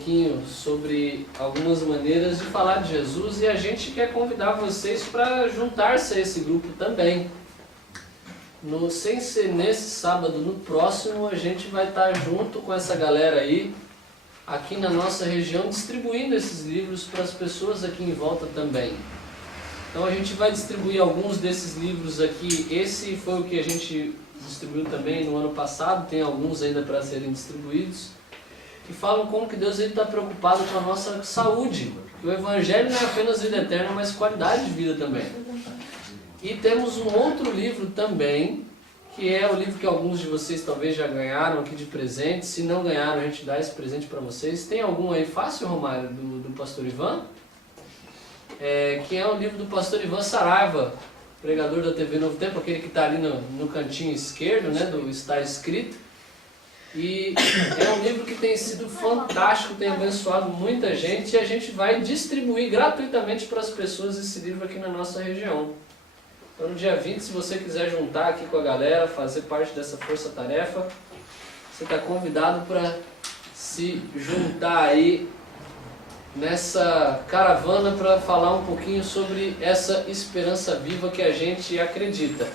pouquinho sobre algumas maneiras de falar de Jesus e a gente quer convidar vocês para juntar-se a esse grupo também. Sem ser nesse sábado, no próximo, a gente vai estar junto com essa galera aí, aqui na nossa região, distribuindo esses livros para as pessoas aqui em volta também. Então a gente vai distribuir alguns desses livros aqui. Esse foi o que a gente distribuiu também no ano passado, tem alguns ainda para serem distribuídos, que falam como que Deus está preocupado com a nossa saúde. O Evangelho não é apenas vida eterna, mas qualidade de vida também. E temos um outro livro também, que é o livro que alguns de vocês talvez já ganharam aqui de presente. Se não ganharam, a gente dá esse presente para vocês. Tem algum aí fácil, Romário, do pastor Ivan? Que é o livro do pastor Ivan Saraiva, pregador da TV Novo Tempo, aquele que está ali no cantinho esquerdo, né, do Está Escrito. E é um livro que tem sido fantástico, tem abençoado muita gente, e a gente vai distribuir gratuitamente para as pessoas esse livro aqui na nossa região. Então no dia 20, se você quiser juntar aqui com a galera, fazer parte dessa força-tarefa, você está convidado para se juntar aí nessa caravana para falar um pouquinho sobre essa esperança viva que a gente acredita.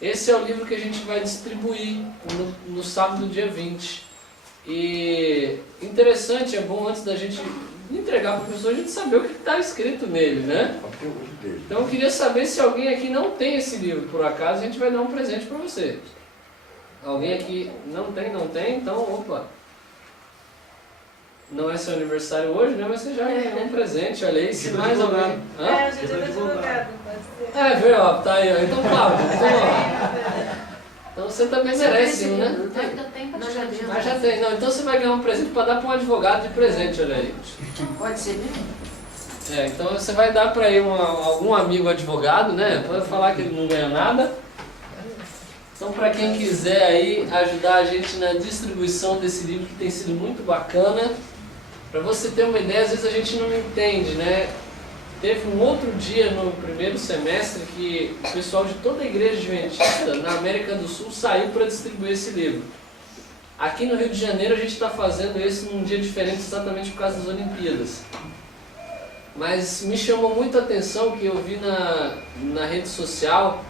Esse é o livro que a gente vai distribuir no sábado, dia 20. E interessante, é bom antes da gente entregar para a pessoa, a gente saber o que está escrito nele, né? Então eu queria saber se alguém aqui não tem esse livro, por acaso, a gente vai dar um presente para você. Alguém aqui não tem? Então, opa! Não é seu aniversário hoje, né? Mas você já ganhou um presente, olha aí, se mais alguém... Hã? Hoje é advogado, pode ser. Viu, ó, tá aí, ó. Então, Cláudio, então você também merece, né? Mas já tem. Não, então você vai ganhar um presente para dar para um advogado de presente, olha aí. Pode ser mesmo? Então você vai dar para aí algum amigo advogado, né? Pode falar que ele não ganhou nada. Então, para quem quiser aí ajudar a gente na distribuição desse livro, que tem sido muito bacana, para você ter uma ideia, às vezes a gente não entende, né? Teve um outro dia no primeiro semestre que o pessoal de toda a igreja adventista na América do Sul saiu para distribuir esse livro. Aqui no Rio de Janeiro a gente está fazendo esse num dia diferente exatamente por causa das Olimpíadas. Mas me chamou muito a atenção que eu vi na rede social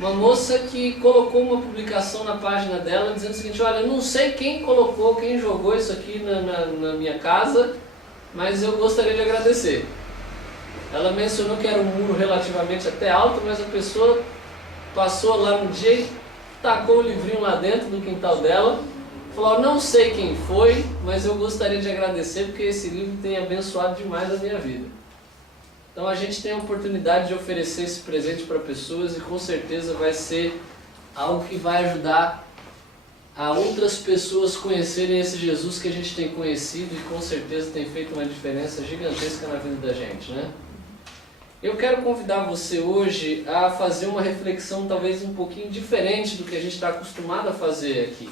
uma moça que colocou uma publicação na página dela dizendo o seguinte: olha, eu não sei quem jogou isso aqui na minha casa, mas eu gostaria de agradecer. Ela mencionou que era um muro relativamente até alto, mas a pessoa passou lá no dia e tacou o livrinho lá dentro do quintal dela. Falou: não sei quem foi, mas eu gostaria de agradecer porque esse livro tem abençoado demais a minha vida. Então a gente tem a oportunidade de oferecer esse presente para pessoas e com certeza vai ser algo que vai ajudar a outras pessoas conhecerem esse Jesus que a gente tem conhecido e com certeza tem feito uma diferença gigantesca na vida da gente, né? Eu quero convidar você hoje a fazer uma reflexão talvez um pouquinho diferente do que a gente está acostumado a fazer aqui.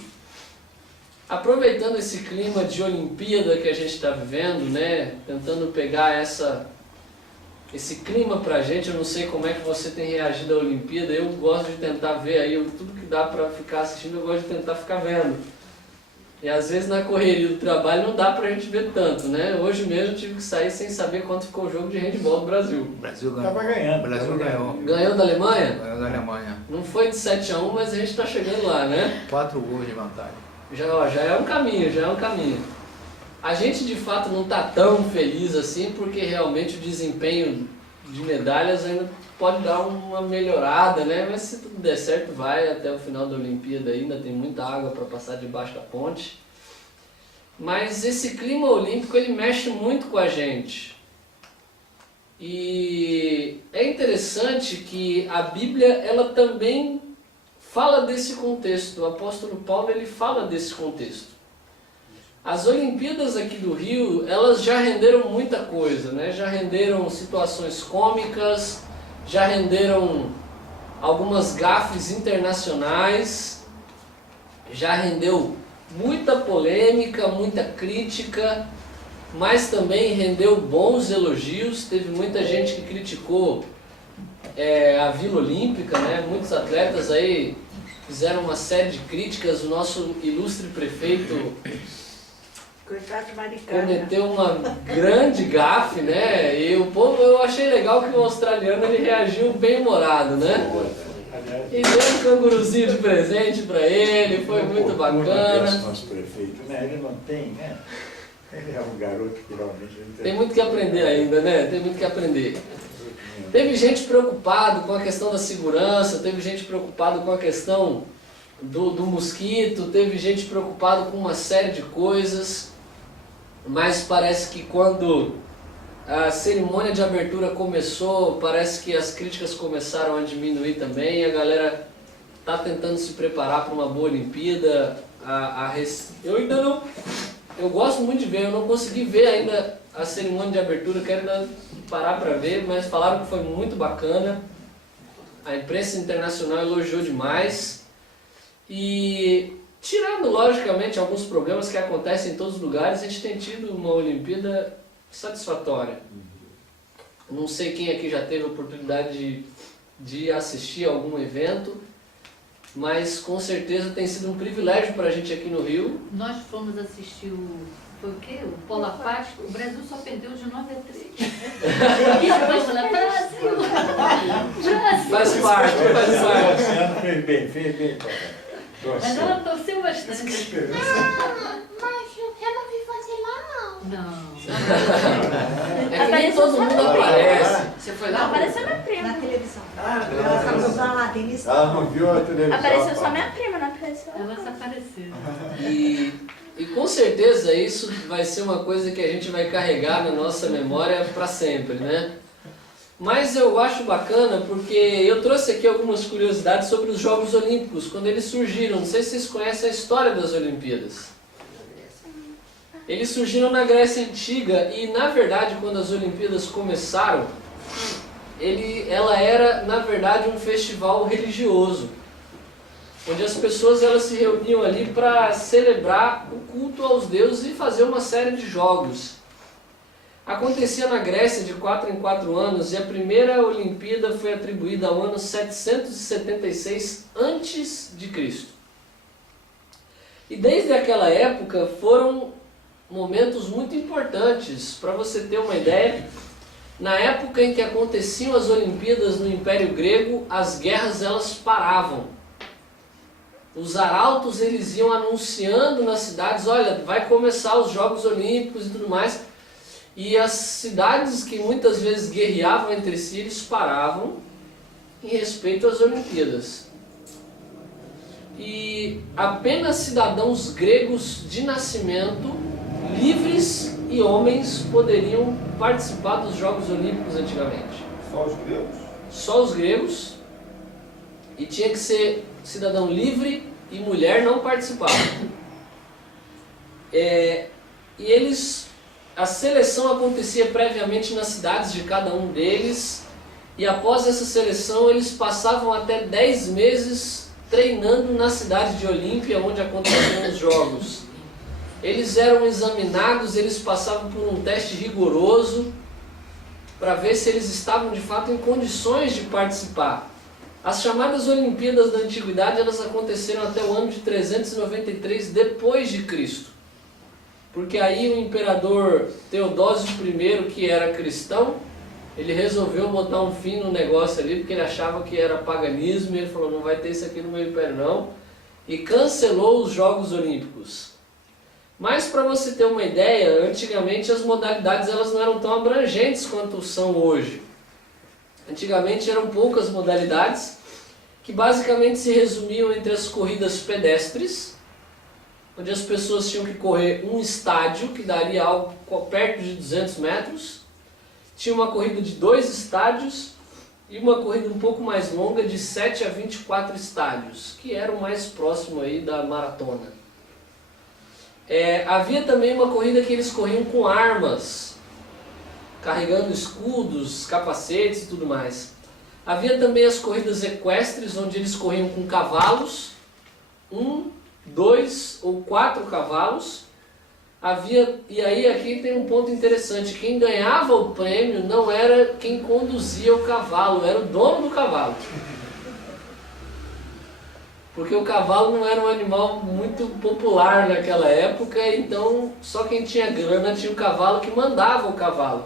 Aproveitando esse clima de Olimpíada que a gente está vivendo, né? Tentando pegar esse clima pra gente. Eu não sei como é que você tem reagido à Olimpíada. Eu gosto de tentar ver aí tudo que dá para ficar assistindo, eu gosto de tentar ficar vendo. E às vezes na correria do trabalho não dá pra gente ver tanto, né? Hoje mesmo eu tive que sair sem saber quanto ficou o jogo de handebol do Brasil. O Brasil ganhou. Tava ganhando. O Brasil ganhou. Ganhou da Alemanha? Ganhou da Alemanha. Não foi de 7-1, mas a gente tá chegando lá, né? 4 gols de vantagem. Já é um caminho. A gente de fato não tá tão feliz assim, porque realmente o desempenho de medalhas ainda pode dar uma melhorada, né? Mas se tudo der certo, vai até o final da Olimpíada ainda, tem muita água para passar debaixo da ponte. Mas esse clima olímpico, ele mexe muito com a gente. E é interessante que a Bíblia, ela também fala desse contexto. O apóstolo Paulo, ele fala desse contexto. As Olimpíadas aqui do Rio, elas já renderam muita coisa, né? Já renderam situações cômicas, já renderam algumas gafes internacionais, já rendeu muita polêmica, muita crítica, mas também rendeu bons elogios. Teve muita gente que criticou a Vila Olímpica, né? Muitos atletas aí fizeram uma série de críticas. O nosso ilustre prefeito Coitado de Maricana. cometeu uma grande gafe, né? E o povo, eu achei legal que o australiano ele reagiu bem-humorado, né? E deu um canguruzinho de presente para ele, foi muito bacana. Nosso prefeito, né? Ele não tem, né? Ele é um garoto que realmente... Tem muito que aprender ainda, né? Tem muito que aprender. Teve gente preocupada com a questão da segurança, teve gente preocupada com a questão do mosquito, teve gente preocupada com uma série de coisas, mas parece que quando a cerimônia de abertura começou, parece que as críticas começaram a diminuir também, a galera está tentando se preparar para uma boa Olimpíada. Eu ainda não... Eu gosto muito de ver, eu não consegui ver ainda a cerimônia de abertura, quero ainda parar para ver, mas falaram que foi muito bacana. A imprensa internacional elogiou demais. E tirando, logicamente, alguns problemas que acontecem em todos os lugares, a gente tem tido uma Olimpíada satisfatória. Não sei quem aqui já teve a oportunidade de assistir a algum evento, mas com certeza tem sido um privilégio para a gente aqui no Rio. Nós fomos assistir foi o quê? O Polo Aquático. O Brasil só perdeu de 9-3. E vamos lá, Brasil! Faz parte, faz parte. Esse ano fez bem, papai. Mas ela torceu bastante. Mas eu não vi você lá, não. Não. É que nem todo mundo aparece. Você foi lá? Apareceu minha prima. Na televisão. Ela Ela lá, tem missão. Ela não viu a televisão. Apareceu só minha prima, não apareceu. Ela desapareceu. E com certeza isso vai ser uma coisa que a gente vai carregar na nossa memória para sempre, né? Mas eu acho bacana porque eu trouxe aqui algumas curiosidades sobre os Jogos Olímpicos, quando eles surgiram. Não sei se vocês conhecem a história das Olimpíadas. Eles surgiram na Grécia Antiga e, na verdade, quando as Olimpíadas começaram, ela era, na verdade, um festival religioso, onde as pessoas elas se reuniam ali para celebrar o culto aos deuses e fazer uma série de jogos. Acontecia na Grécia de 4 em 4 anos e a primeira Olimpíada foi atribuída ao ano 776 a.C. E desde aquela época foram momentos muito importantes. Para você ter uma ideia, na época em que aconteciam as Olimpíadas no Império Grego, as guerras elas paravam. Os arautos eles iam anunciando nas cidades, olha, vai começar os Jogos Olímpicos e tudo mais. E as cidades que muitas vezes guerreavam entre si, eles paravam em respeito às Olimpíadas. E apenas cidadãos gregos de nascimento, livres e homens, poderiam participar dos Jogos Olímpicos antigamente. Só os gregos? Só os gregos. E tinha que ser cidadão livre e mulher não participavam. A seleção acontecia previamente nas cidades de cada um deles e após essa seleção eles passavam até 10 meses treinando na cidade de Olímpia, onde aconteciam os jogos. Eles eram examinados, eles passavam por um teste rigoroso para ver se eles estavam de fato em condições de participar. As chamadas Olimpíadas da Antiguidade elas aconteceram até o ano de 393 depois de Cristo. Porque aí o imperador Teodósio I, que era cristão, ele resolveu botar um fim no negócio ali, porque ele achava que era paganismo, e ele falou, não vai ter isso aqui no meu império não, e cancelou os Jogos Olímpicos. Mas para você ter uma ideia, antigamente as modalidades elas não eram tão abrangentes quanto são hoje. Antigamente eram poucas modalidades, que basicamente se resumiam entre as corridas pedestres, onde as pessoas tinham que correr um estádio, que daria algo perto de 200 metros. Tinha uma corrida de 2 estádios e uma corrida um pouco mais longa de 7 a 24 estádios, que era o mais próximo aí da maratona. Havia também uma corrida que eles corriam com armas, carregando escudos, capacetes e tudo mais. Havia também as corridas equestres, onde eles corriam com cavalos, 1, 2 ou 4 cavalos. E aí aqui tem um ponto interessante, quem ganhava o prêmio não era quem conduzia o cavalo, era o dono do cavalo. porque o cavalo não era um animal muito popular naquela época, então só quem tinha grana tinha o cavalo que mandava o cavalo.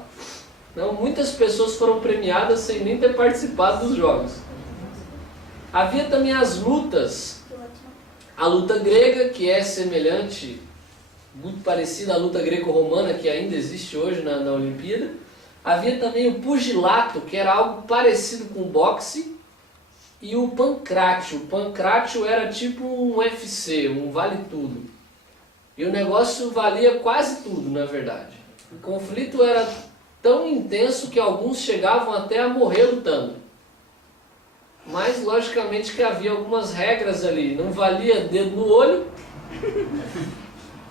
Então muitas pessoas foram premiadas sem nem ter participado dos jogos. Havia também as lutas, a luta grega, que é semelhante, muito parecida à luta greco-romana, que ainda existe hoje na Olimpíada. Havia também o pugilato, que era algo parecido com o boxe, e o pancrácio. O pancrácio era tipo um UFC, um vale tudo. E o negócio valia quase tudo, na verdade. O conflito era tão intenso que alguns chegavam até a morrer lutando. Mas, logicamente, que havia algumas regras ali. Não valia dedo no olho.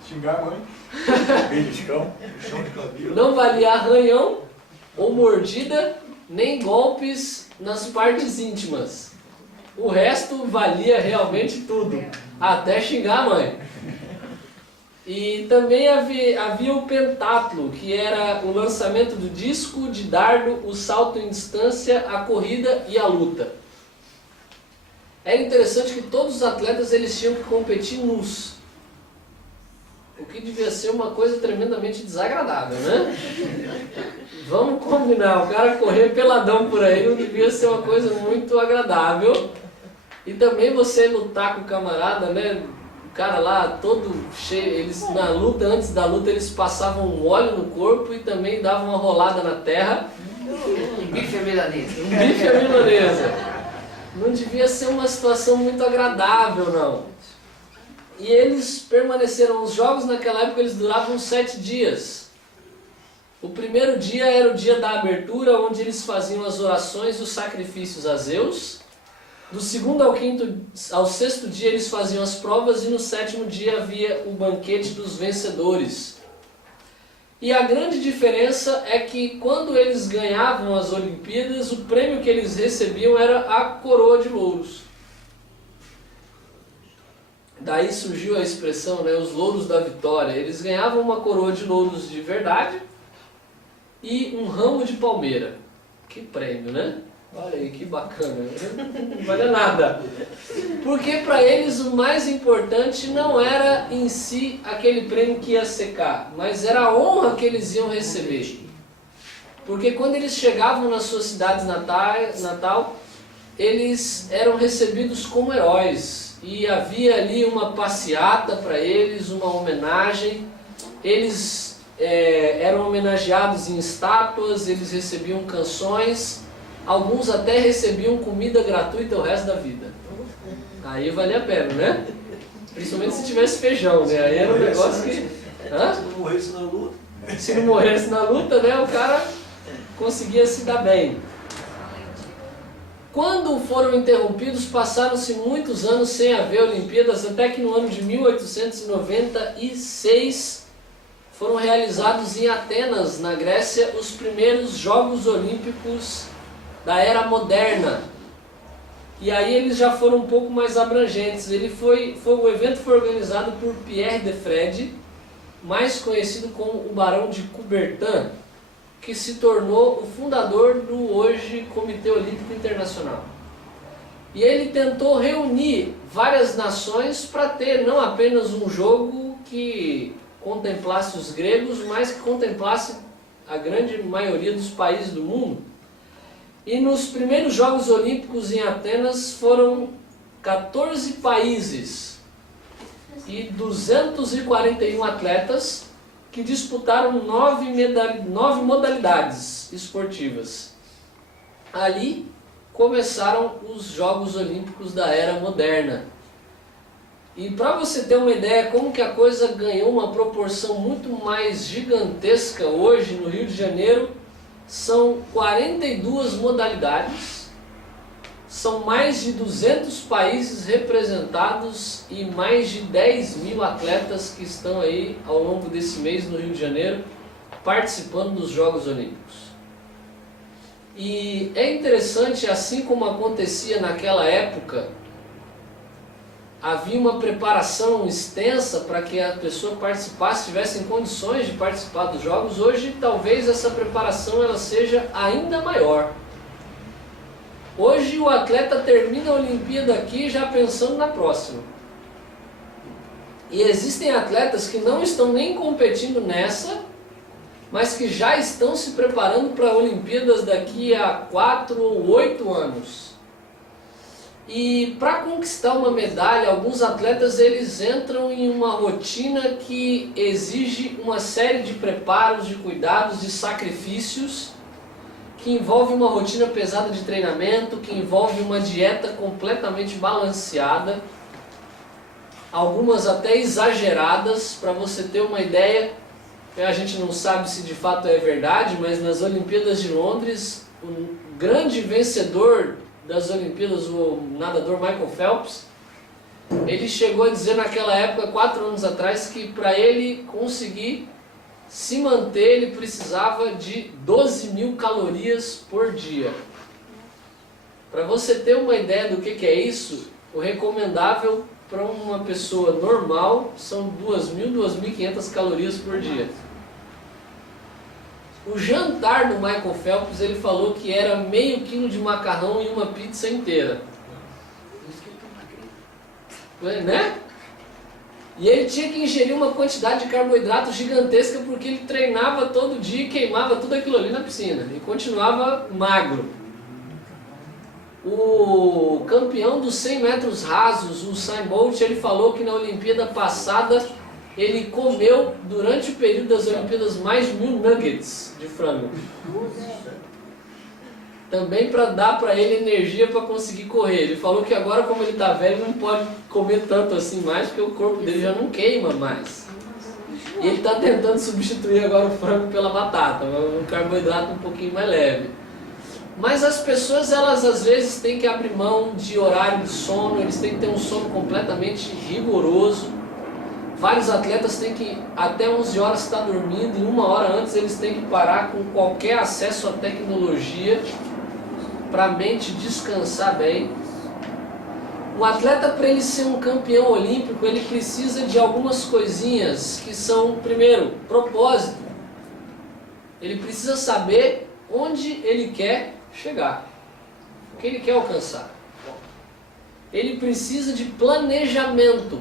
Xingar a mãe. Beliscão. Não valia arranhão ou mordida, nem golpes nas partes íntimas. O resto valia realmente tudo, até xingar a mãe. E também havia o pentatlo, que era o lançamento do disco, de dardo, o salto em distância, a corrida e a luta. Era interessante que todos os atletas eles tinham que competir nus. O que devia ser uma coisa tremendamente desagradável, né? Vamos combinar, o cara correr peladão por aí não devia ser uma coisa muito agradável. E também você lutar com o camarada, né? O cara lá todo cheio, eles na luta, antes da luta, eles passavam um óleo no corpo e também davam uma rolada na terra. Um bife à milanesa. Um bife à milanesa. Não devia ser uma situação muito agradável, não. E eles permaneceram, os jogos naquela época eles duravam 7 dias. O primeiro dia era o dia da abertura, onde eles faziam as orações e os sacrifícios a Zeus. Do segundo ao sexto dia eles faziam as provas e no sétimo dia havia o banquete dos vencedores. E a grande diferença é que quando eles ganhavam as Olimpíadas, o prêmio que eles recebiam era a coroa de louros. Daí surgiu a expressão, né, os louros da vitória. Eles ganhavam uma coroa de louros de verdade e um ramo de palmeira. Que prêmio, né? Olha aí, que bacana. Não vale nada. Porque para eles o mais importante não era em si aquele prêmio que ia secar, mas era a honra que eles iam receber. Porque quando eles chegavam nas suas cidades natal, eles eram recebidos como heróis. E havia ali uma passeata para eles, uma homenagem. Eles eram homenageados em estátuas, eles recebiam canções. Alguns até recebiam comida gratuita o resto da vida. Aí valia a pena, né? Principalmente se tivesse feijão, né? Aí era um negócio que... Hã? Se não morresse na luta. Se não morresse na luta, né? O cara conseguia se dar bem. Quando foram interrompidos, passaram-se muitos anos sem haver Olimpíadas, até que no ano de 1896 foram realizados em Atenas, na Grécia, os primeiros Jogos Olímpicos da era moderna. E aí eles já foram um pouco mais abrangentes. O evento foi organizado por Pierre de Fred, mais conhecido como o Barão de Coubertin, que se tornou o fundador do hoje Comitê Olímpico Internacional. E ele tentou reunir várias nações para ter não apenas um jogo que contemplasse os gregos, mas que contemplasse a grande maioria dos países do mundo. E nos primeiros Jogos Olímpicos em Atenas foram 14 países e 241 atletas que disputaram 9 modalidades esportivas. Ali começaram os Jogos Olímpicos da era moderna. E para você ter uma ideia como que a coisa ganhou uma proporção muito mais gigantesca hoje no Rio de Janeiro, são 42 modalidades, são mais de 200 países representados e mais de 10 mil atletas que estão aí ao longo desse mês no Rio de Janeiro participando dos Jogos Olímpicos. E é interessante, assim como acontecia naquela época, havia uma preparação extensa para que a pessoa participasse, tivesse condições de participar dos jogos. Hoje talvez essa preparação ela seja ainda maior. Hoje o atleta termina a Olimpíada aqui já pensando na próxima. E existem atletas que não estão nem competindo nessa, mas que já estão se preparando para Olimpíadas daqui a 4 ou 8 anos. E para conquistar uma medalha, alguns atletas eles entram em uma rotina que exige uma série de preparos, de cuidados, de sacrifícios, que envolve uma rotina pesada de treinamento, que envolve uma dieta completamente balanceada, algumas até exageradas. Para você ter uma ideia, a gente não sabe se de fato é verdade, mas nas Olimpíadas de Londres, o grande vencedor das Olimpíadas, o nadador Michael Phelps, ele chegou a dizer naquela época, 4 anos atrás, que para ele conseguir se manter, ele precisava de 12.000 calorias por dia. Para você ter uma ideia do que é isso, o recomendável para uma pessoa normal são 2.000, 2.500 calorias por dia. O jantar do Michael Phelps, ele falou que era meio quilo de macarrão e uma pizza inteira. Né? E ele tinha que ingerir uma quantidade de carboidrato gigantesca porque ele treinava todo dia e queimava tudo aquilo ali na piscina. E continuava magro. O campeão dos 100 metros rasos, o Usain Bolt, ele falou que na Olimpíada passada ele comeu, durante o período das Olimpíadas, mais de 1.000 nuggets de frango. Também para dar para ele energia para conseguir correr. Ele falou que agora, como ele está velho, não pode comer tanto assim mais, porque o corpo dele já não queima mais. E ele está tentando substituir agora o frango pela batata, um carboidrato um pouquinho mais leve. Mas as pessoas, elas às vezes têm que abrir mão de horário de sono, eles têm que ter um sono completamente rigoroso. Vários atletas têm que até 11 horas estar dormindo, e 1 hora antes eles têm que parar com qualquer acesso à tecnologia para a mente descansar bem. Um atleta, para ele ser um campeão olímpico, ele precisa de algumas coisinhas que são, primeiro, propósito. Ele precisa saber onde ele quer chegar, o que ele quer alcançar. Ele precisa de planejamento.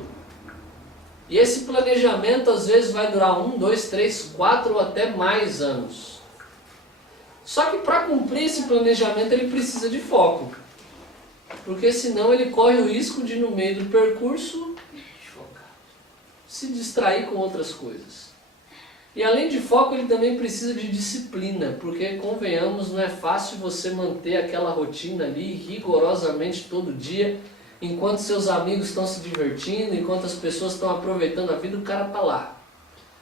E esse planejamento às vezes vai durar 1, 2, 3, 4 ou até mais anos. Só que para cumprir esse planejamento ele precisa de foco. Porque senão ele corre o risco de, no meio do percurso, se distrair com outras coisas. E além de foco, ele também precisa de disciplina. Porque, convenhamos, não é fácil você manter aquela rotina ali rigorosamente todo dia. Enquanto seus amigos estão se divertindo, enquanto as pessoas estão aproveitando a vida, o cara está lá,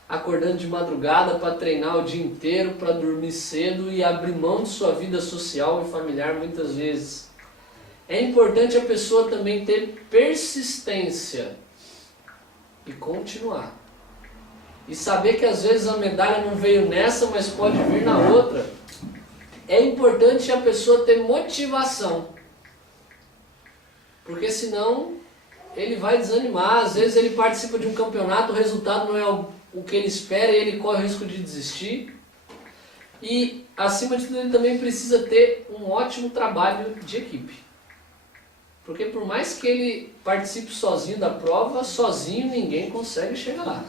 acordando de madrugada para treinar o dia inteiro, para dormir cedo e abrir mão de sua vida social e familiar muitas vezes. É importante a pessoa também ter persistência e continuar. E saber que às vezes a medalha não veio nessa, mas pode vir na outra. É importante a pessoa ter motivação. Porque senão ele vai desanimar. Às vezes ele participa de um campeonato, o resultado não é o que ele espera e ele corre o risco de desistir. E acima de tudo ele também precisa ter um ótimo trabalho de equipe. Porque por mais que ele participe sozinho da prova, sozinho ninguém consegue chegar lá.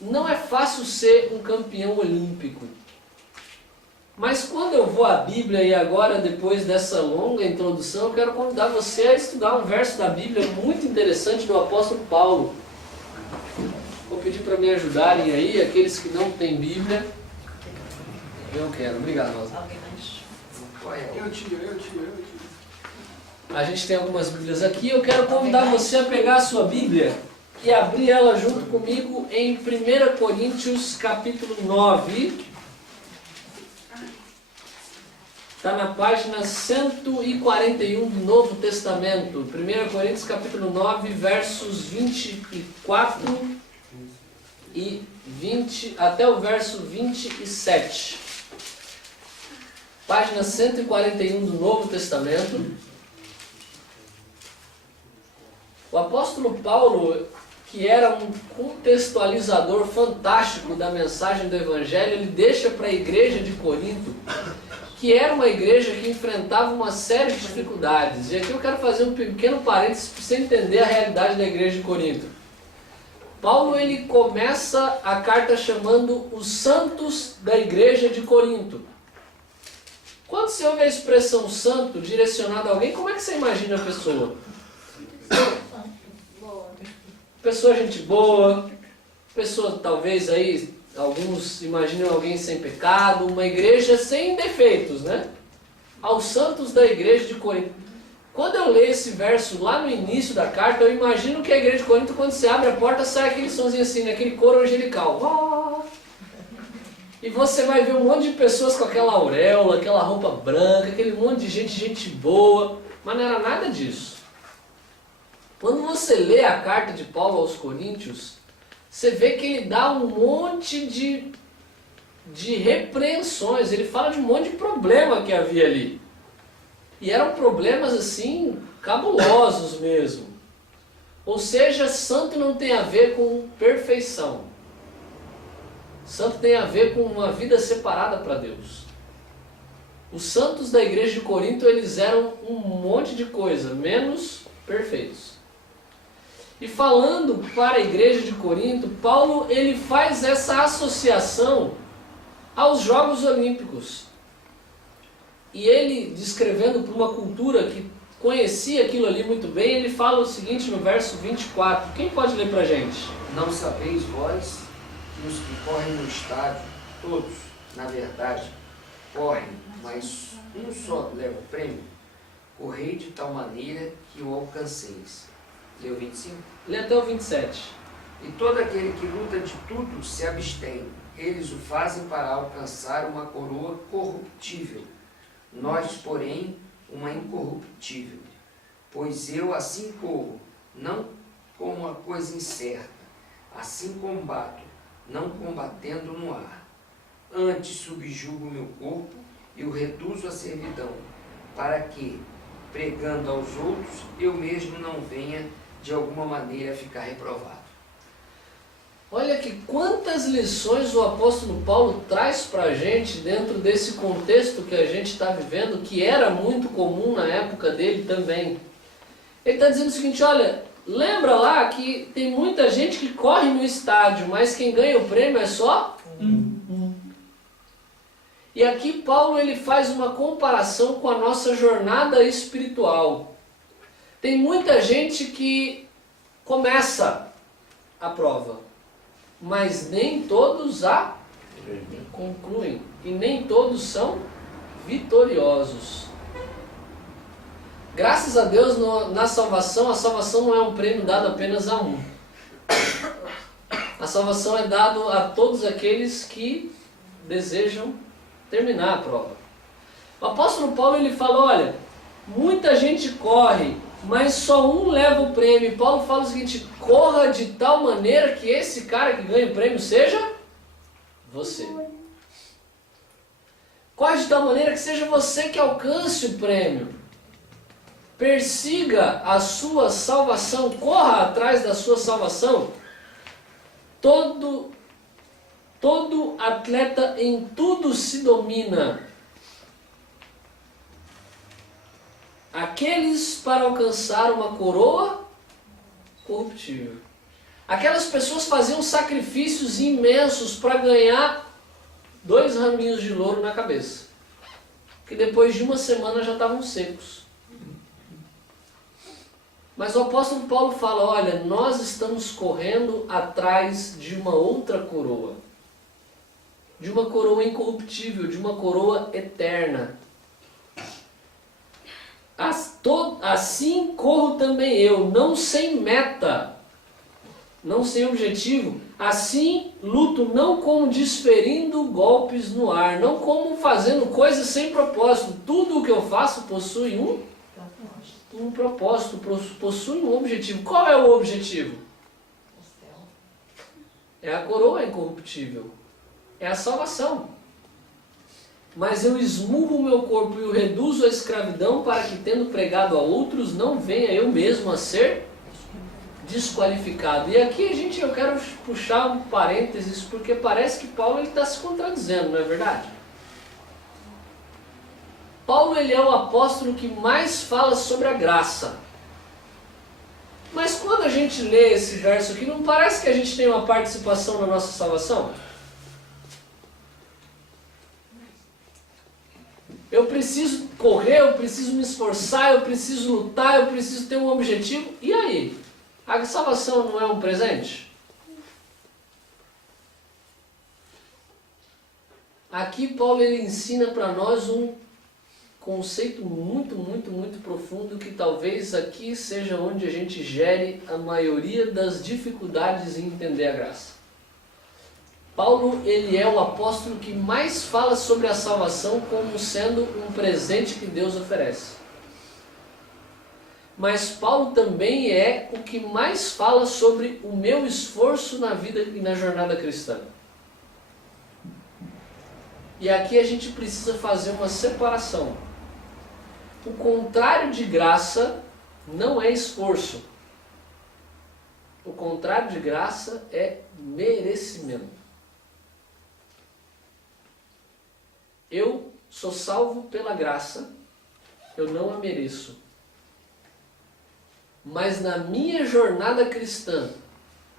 Não é fácil ser um campeão olímpico. Mas quando eu vou à Bíblia, e agora depois dessa longa introdução, eu quero convidar você a estudar um verso da Bíblia muito interessante do apóstolo Paulo. Vou pedir para me ajudarem aí, aqueles que não têm Bíblia. Eu quero, obrigado, Rosa. Eu tiro. A gente tem algumas Bíblias aqui, eu quero convidar você a pegar a sua Bíblia e abrir ela junto comigo em 1 Coríntios capítulo 9. Está na página 141 do Novo Testamento. 1 Coríntios capítulo 9, versos 24 e 20, até o verso 27. Página 141 do Novo Testamento. O apóstolo Paulo, que era um contextualizador fantástico da mensagem do Evangelho, ele deixa para a igreja de Corinto que era uma igreja que enfrentava uma série de dificuldades. E aqui eu quero fazer um pequeno parênteses para você entender a realidade da igreja de Corinto. Paulo ele começa a carta chamando os santos da igreja de Corinto. Quando você ouve a expressão santo direcionada a alguém, como é que você imagina a pessoa? Pessoa gente boa, pessoa talvez aí, alguns imaginam alguém sem pecado, uma igreja sem defeitos, né? Aos santos da igreja de Corinto. Quando eu leio esse verso lá no início da carta, eu imagino que a igreja de Corinto, quando você abre a porta, sai aquele sonzinho assim, né? Aquele coro angelical. E você vai ver um monte de pessoas com aquela auréola, aquela roupa branca, aquele monte de gente boa, mas não era nada disso. Quando você lê a carta de Paulo aos Coríntios, você vê que ele dá um monte de repreensões, ele fala de um monte de problema que havia ali. E eram problemas assim, cabulosos mesmo. Ou seja, santo não tem a ver com perfeição. Santo tem a ver com uma vida separada para Deus. Os santos da igreja de Corinto, eles eram um monte de coisa, menos perfeitos. E falando para a igreja de Corinto, Paulo ele faz essa associação aos Jogos Olímpicos. E ele, descrevendo para uma cultura que conhecia aquilo ali muito bem, ele fala o seguinte no verso 24. Quem pode ler para a gente? Não sabeis vós que os que correm no estádio, todos, na verdade, correm, mas um só leva o prêmio? Correi de tal maneira que o alcanceis. Leu 25? Lê até o 27. E todo aquele que luta de tudo se abstém. Eles o fazem para alcançar uma coroa corruptível. Nós, porém, uma incorruptível. Pois eu assim corro, não como uma coisa incerta. Assim combato, não combatendo no ar. Antes subjugo o meu corpo e o reduzo à servidão, para que, pregando aos outros, eu mesmo não venha de alguma maneira ficar reprovado. Olha que quantas lições o apóstolo Paulo traz para a gente dentro desse contexto que a gente está vivendo, que era muito comum na época dele também. Ele está dizendo o seguinte, olha, lembra lá que tem muita gente que corre no estádio, mas quem ganha o prêmio é só E aqui Paulo ele faz uma comparação com a nossa jornada espiritual. Tem muita gente que começa a prova, mas nem todos a concluem. E nem todos são vitoriosos. Graças a Deus na salvação, a salvação não é um prêmio dado apenas a um. A salvação é dada a todos aqueles que desejam terminar a prova. O apóstolo Paulo ele fala, olha, muita gente corre, mas só um leva o prêmio. E Paulo fala o seguinte, corra de tal maneira que esse cara que ganha o prêmio seja você. Corre de tal maneira que seja você que alcance o prêmio. Persiga a sua salvação, corra atrás da sua salvação. Todo atleta em tudo se domina. Aqueles para alcançar uma coroa corruptível. Aquelas pessoas faziam sacrifícios imensos para ganhar 2 raminhos de louro na cabeça. Que depois de uma semana já estavam secos. Mas o apóstolo Paulo fala, olha, nós estamos correndo atrás de uma outra coroa. De uma coroa incorruptível, de uma coroa eterna. Assim corro também eu, não sem meta, não sem objetivo. Assim luto, não como desferindo golpes no ar, não como fazendo coisas sem propósito. Tudo o que eu faço possui um propósito, possui um objetivo. Qual é o objetivo? É a coroa incorruptível. É a salvação. Mas eu esmurro o meu corpo e o reduzo à escravidão para que, tendo pregado a outros, não venha eu mesmo a ser desqualificado. E aqui eu quero puxar um parênteses, porque parece que Paulo está se contradizendo, não é verdade? Paulo ele é o apóstolo que mais fala sobre a graça. Mas quando a gente lê esse verso aqui, não parece que a gente tem uma participação na nossa salvação? Eu preciso correr, eu preciso me esforçar, eu preciso lutar, eu preciso ter um objetivo. E aí? A salvação não é um presente? Aqui Paulo ele ensina para nós um conceito muito profundo que talvez aqui seja onde a gente gere a maioria das dificuldades em entender a graça. Paulo ele é o apóstolo que mais fala sobre a salvação como sendo um presente que Deus oferece. Mas Paulo também é o que mais fala sobre o meu esforço na vida e na jornada cristã. E aqui a gente precisa fazer uma separação. O contrário de graça não é esforço. O contrário de graça é merecimento. Eu sou salvo pela graça, eu não a mereço. Mas na minha jornada cristã,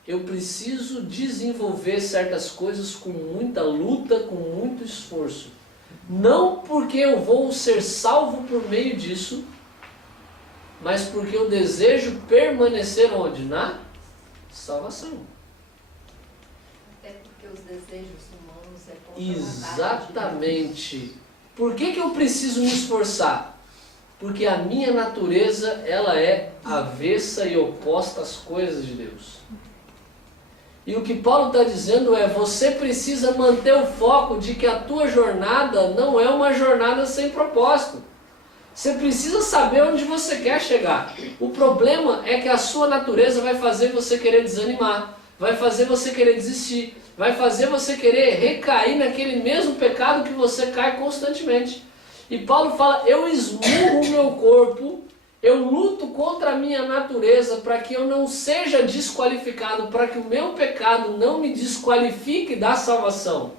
eu preciso desenvolver certas coisas com muita luta, com muito esforço. Não porque eu vou ser salvo por meio disso, mas porque eu desejo permanecer onde? Na salvação. Até porque os desejos humanos é contra a vontade de Deus. Exatamente. Por que eu preciso me esforçar? Porque a minha natureza ela é avessa e oposta às coisas de Deus. E o que Paulo está dizendo é, você precisa manter o foco de que a tua jornada não é uma jornada sem propósito. Você precisa saber onde você quer chegar. O problema é que a sua natureza vai fazer você querer desanimar, vai fazer você querer desistir, vai fazer você querer recair naquele mesmo pecado que você cai constantemente. E Paulo fala, eu esmurro o meu corpo, eu luto contra a minha natureza para que eu não seja desqualificado, para que o meu pecado não me desqualifique da salvação.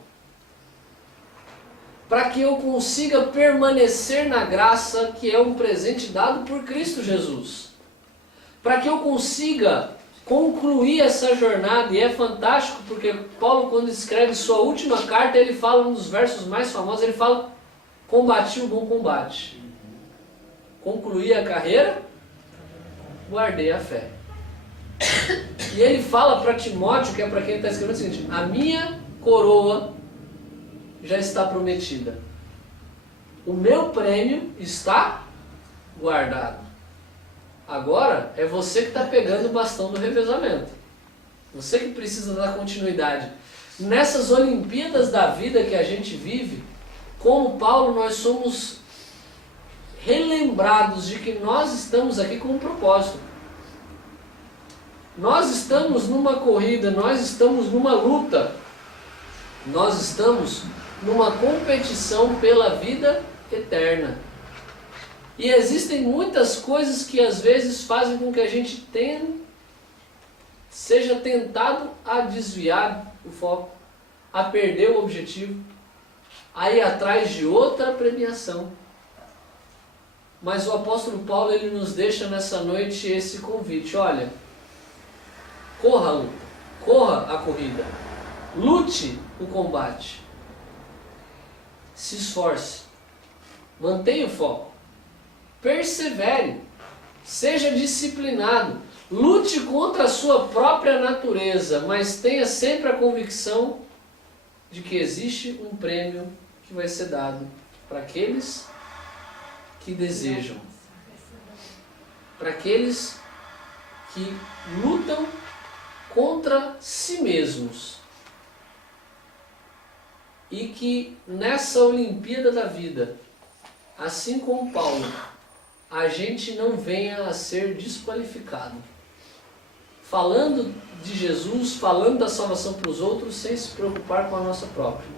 Para que eu consiga permanecer na graça que é um presente dado por Cristo Jesus. Para que eu consiga concluir essa jornada, e é fantástico porque Paulo quando escreve sua última carta, ele fala, um dos versos mais famosos, ele fala, combati o bom combate. Concluí a carreira, guardei a fé. E ele fala para Timóteo, que é para quem ele está escrevendo o seguinte, a minha coroa já está prometida. O meu prêmio está guardado. Agora é você que está pegando o bastão do revezamento. Você que precisa dar continuidade. Nessas Olimpíadas da vida que a gente vive, como Paulo, nós somos relembrados de que nós estamos aqui com um propósito. Nós estamos numa corrida, nós estamos numa luta. Nós estamos numa competição pela vida eterna. E existem muitas coisas que às vezes fazem com que a gente seja tentado a desviar o foco, a perder o objetivo, a ir atrás de outra premiação. Mas o apóstolo Paulo ele nos deixa nessa noite esse convite. Olha, corra a luta, corra a corrida, lute o combate, se esforce, mantenha o foco, persevere, seja disciplinado, lute contra a sua própria natureza, mas tenha sempre a convicção de que existe um prêmio que vai ser dado para aqueles que desejam, para aqueles que lutam contra si mesmos e que nessa Olimpíada da vida, assim como Paulo, a gente não venha a ser desqualificado. Falando de Jesus, falando da salvação para os outros, sem se preocupar com a nossa própria.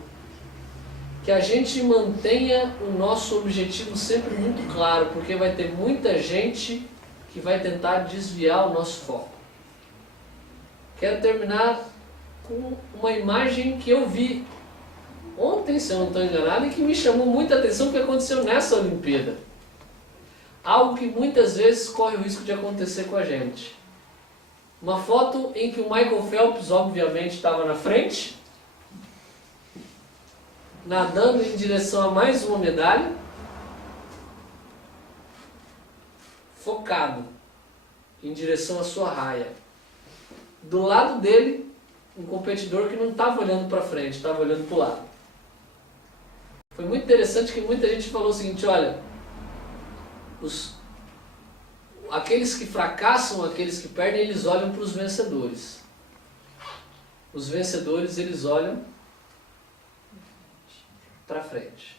Que a gente mantenha o nosso objetivo sempre muito claro, porque vai ter muita gente que vai tentar desviar o nosso foco. Quero terminar com uma imagem que eu vi ontem, se eu não estou enganado, e que me chamou muita atenção que aconteceu nessa Olimpíada. Algo que muitas vezes corre o risco de acontecer com a gente. Uma foto em que o Michael Phelps, obviamente, estava na frente, nadando em direção a mais uma medalha, focado em direção à sua raia. Do lado dele, um competidor que não estava olhando para frente, estava olhando para o lado. Foi muito interessante que muita gente falou o seguinte, olha, aqueles que fracassam, aqueles que perdem, eles olham para os vencedores. Os vencedores, eles olham para frente.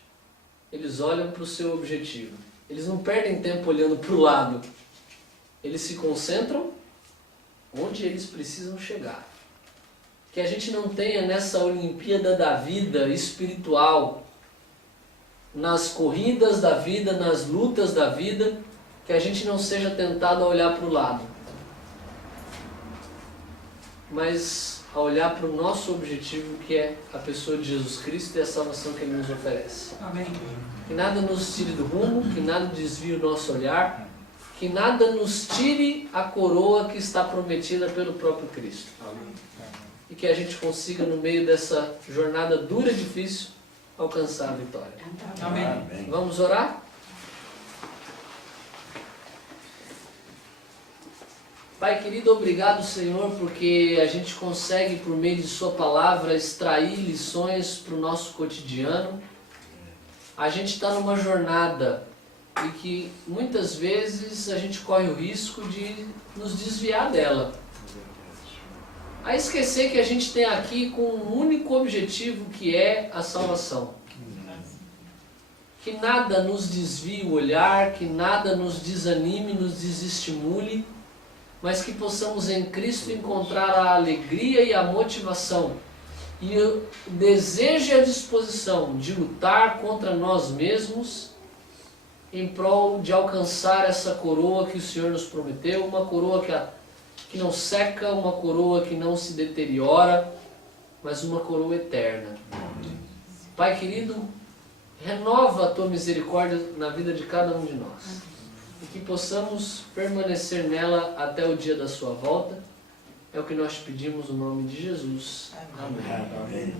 Eles olham para o seu objetivo. Eles não perdem tempo olhando para o lado. Eles se concentram onde eles precisam chegar. Que a gente não tenha nessa Olimpíada da vida espiritual, nas corridas da vida, nas lutas da vida, que a gente não seja tentado a olhar para o lado, mas a olhar para o nosso objetivo, que é a pessoa de Jesus Cristo e a salvação que Ele nos oferece. Amém. Que nada nos tire do rumo, que nada desvie o nosso olhar, que nada nos tire a coroa que está prometida pelo próprio Cristo. Amém. E que a gente consiga, no meio dessa jornada dura e difícil, alcançar a vitória. Amém. Amém. Vamos orar? Pai querido, obrigado, Senhor, porque a gente consegue, por meio de Sua palavra, extrair lições para o nosso cotidiano. A gente está numa jornada e que muitas vezes a gente corre o risco de nos desviar dela. A esquecer que a gente tem aqui com um único objetivo, que é a salvação. Que nada nos desvie o olhar, que nada nos desanime, nos desestimule, mas que possamos em Cristo encontrar a alegria e a motivação e o desejo e a disposição de lutar contra nós mesmos em prol de alcançar essa coroa que o Senhor nos prometeu, uma coroa que não seca, uma coroa que não se deteriora, mas uma coroa eterna. Pai querido, renova a Tua misericórdia na vida de cada um de nós. E que possamos permanecer nela até o dia da Sua volta. É o que nós te pedimos no nome de Jesus. Amém. Amém.